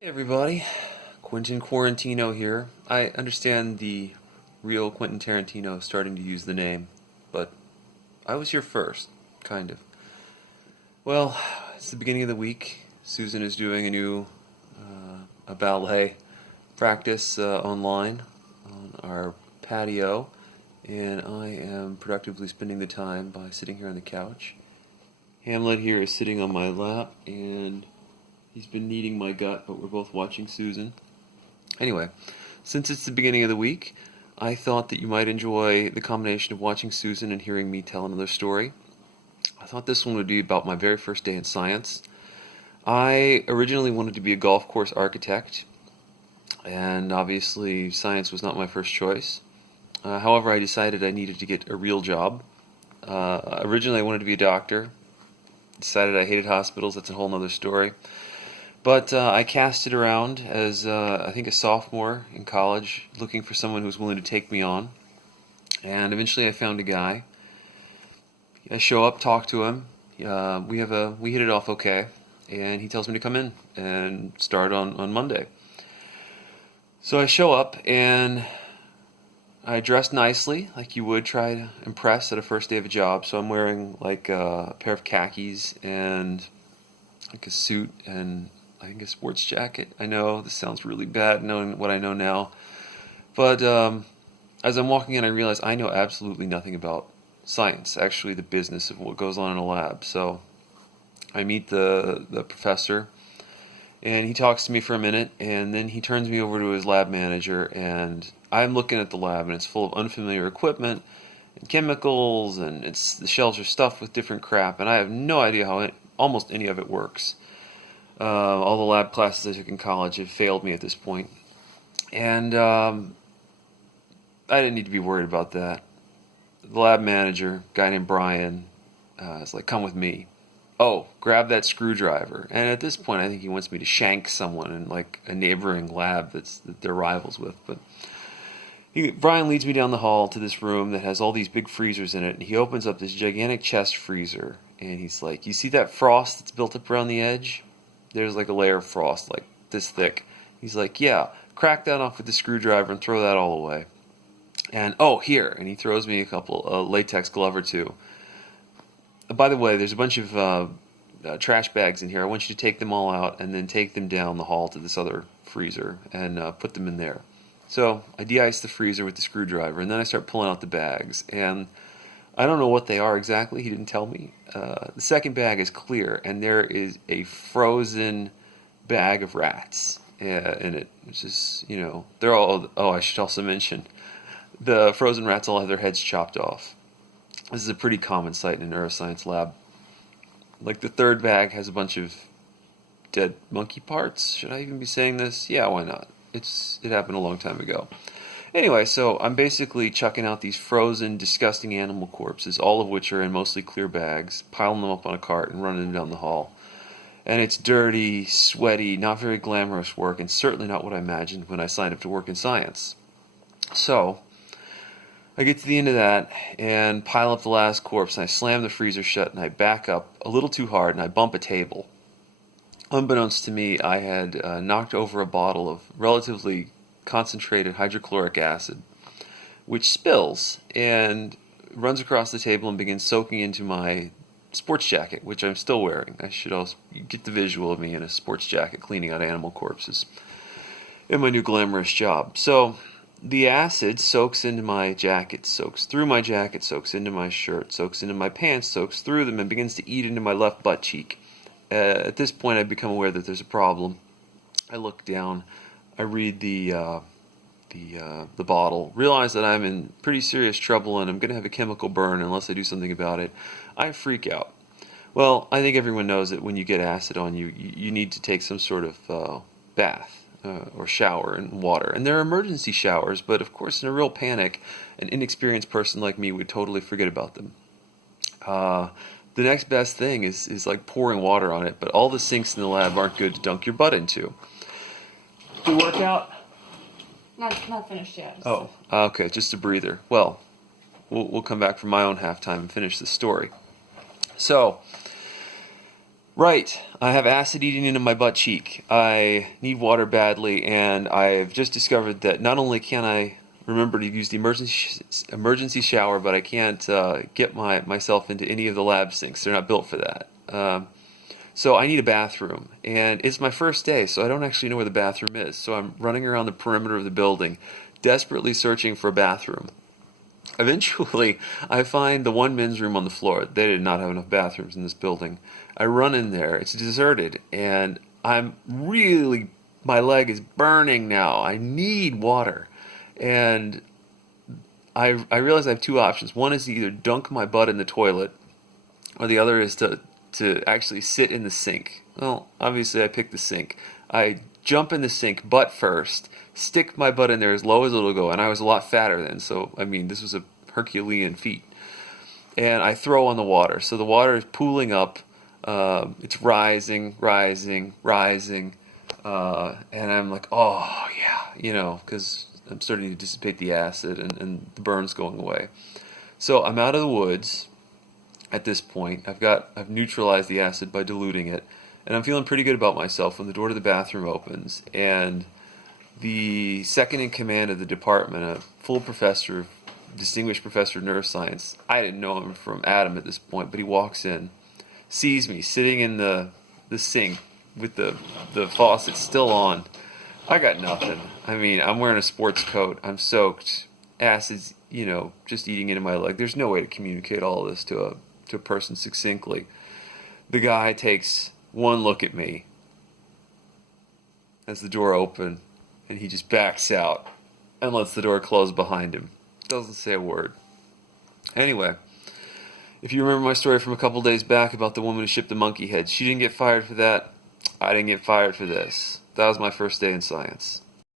Hey everybody, Quentin Quarantino here. I understand the real Quentin Tarantino is starting to use the name, but I was here first, kind of. Well, it's the beginning of the week. Susan is doing a ballet practice online on our patio, and I am productively spending the time by sitting here on the couch. Hamlet here is sitting on my lap, and he's been kneading my gut, but we're both watching Susan. Anyway, since it's the beginning of the week, I thought that you might enjoy the combination of watching Susan and hearing me tell another story. I thought this one would be about my very first day in science. I originally wanted to be a golf course architect, and obviously science was not my first choice. However, I decided I needed to get a real job. Originally I wanted to be a doctor. Decided I hated hospitals. That's a whole other story. But I cast it around as, I think, a sophomore in college, looking for someone who was willing to take me on. And eventually I found a guy. I show up, talk to him. We hit it off okay. And he tells me to come in and start on Monday. So I show up, and I dress nicely, like you would try to impress at a first day of a job. So I'm wearing like a pair of khakis and like a suit and I think a sports jacket. I know this sounds really bad knowing what I know now, but as I'm walking in, I realize I know absolutely nothing about science, actually the business of what goes on in a lab. So I meet the professor, and he talks to me for a minute, and then he turns me over to his lab manager, and I'm looking at the lab, and it's full of unfamiliar equipment and chemicals, and the shelves are stuffed with different crap, and I have no idea how almost any of it works. All the lab classes I took in college have failed me at this point. And I didn't need to be worried about that. The lab manager, a guy named Brian, is like, come with me. Oh, grab that screwdriver. And at this point, I think he wants me to shank someone in like a neighboring lab that they're rivals with. But Brian leads me down the hall to this room that has all these big freezers in it. And he opens up this gigantic chest freezer. And he's like, you see that frost that's built up around the edge? There's like a layer of frost like this thick. He's like, yeah, crack that off with the screwdriver and throw that all away. And oh, here. And he throws me a latex glove or two. By the way, there's a bunch of trash bags in here. I want you to take them all out and then take them down the hall to this other freezer and put them in there. So I de-ice the freezer with the screwdriver, and then I start pulling out the bags. And I don't know what they are exactly. He didn't tell me. The second bag is clear, and there is a frozen bag of rats in it, which is, they're all, oh, I should also mention, the frozen rats all have their heads chopped off. This is a pretty common sight in a neuroscience lab. Like the third bag has a bunch of dead monkey parts. Should I even be saying this? Yeah, why not? It happened a long time ago. Anyway, so I'm basically chucking out these frozen, disgusting animal corpses, all of which are in mostly clear bags, piling them up on a cart and running them down the hall. And it's dirty, sweaty, not very glamorous work, and certainly not what I imagined when I signed up to work in science. So I get to the end of that and pile up the last corpse, and I slam the freezer shut, and I back up a little too hard, and I bump a table. Unbeknownst to me, I had knocked over a bottle of relatively concentrated hydrochloric acid, which spills and runs across the table and begins soaking into my sports jacket, which I'm still wearing. I should also get the visual of me in a sports jacket cleaning out animal corpses in my new glamorous job. So the acid soaks into my jacket, soaks through my jacket, soaks into my shirt, soaks into my pants, soaks through them, and begins to eat into my left butt cheek. At this point, I become aware that there's a problem. I look down. I read the bottle, realize that I'm in pretty serious trouble and I'm going to have a chemical burn unless I do something about it. I freak out. Well, I think everyone knows that when you get acid on you, you need to take some sort of bath or shower in water. And there are emergency showers, but of course in a real panic, an inexperienced person like me would totally forget about them. The next best thing is like pouring water on it, but all the sinks in the lab aren't good to dunk your butt into. To work out? Not finished yet. Oh, okay, just a breather. Well, we'll come back from my own halftime and finish the story. So, Right, I have acid eating into my butt cheek. I need water badly, and I've just discovered that not only can I remember to use the emergency shower, but I can't get myself into any of the lab sinks. They're not built for that. So I need a bathroom, and it's my first day, so I don't actually know where the bathroom is. So I'm running around the perimeter of the building, desperately searching for a bathroom. Eventually, I find the one men's room on the floor. They did not have enough bathrooms in this building. I run in there. It's deserted, and my leg is burning now. I need water. And I realize I have two options. One is to either dunk my butt in the toilet, or the other is to actually sit in the sink. Well, obviously I picked the sink. I jump in the sink butt first, stick my butt in there as low as it'll go, and I was a lot fatter then, so I mean this was a Herculean feat. And I throw on the water. So the water is pooling up. It's rising, rising, rising. And I'm like, oh yeah, because I'm starting to dissipate the acid and the burn's going away. So I'm out of the woods at this point. I've neutralized the acid by diluting it, and I'm feeling pretty good about myself when the door to the bathroom opens, and the second in command of the department, a full professor, distinguished professor of neuroscience, I didn't know him from Adam at this point, but he walks in, sees me sitting in the sink with the faucet still on. I got nothing. I mean, I'm wearing a sports coat. I'm soaked. Acid's, just eating into my leg. There's no way to communicate all of this to a person succinctly. The guy takes one look at me as the door opened, and he just backs out and lets the door close behind him. Doesn't say a word. Anyway, if you remember my story from a couple days back about the woman who shipped the monkey head, she didn't get fired for that. I didn't get fired for this. That was my first day in science.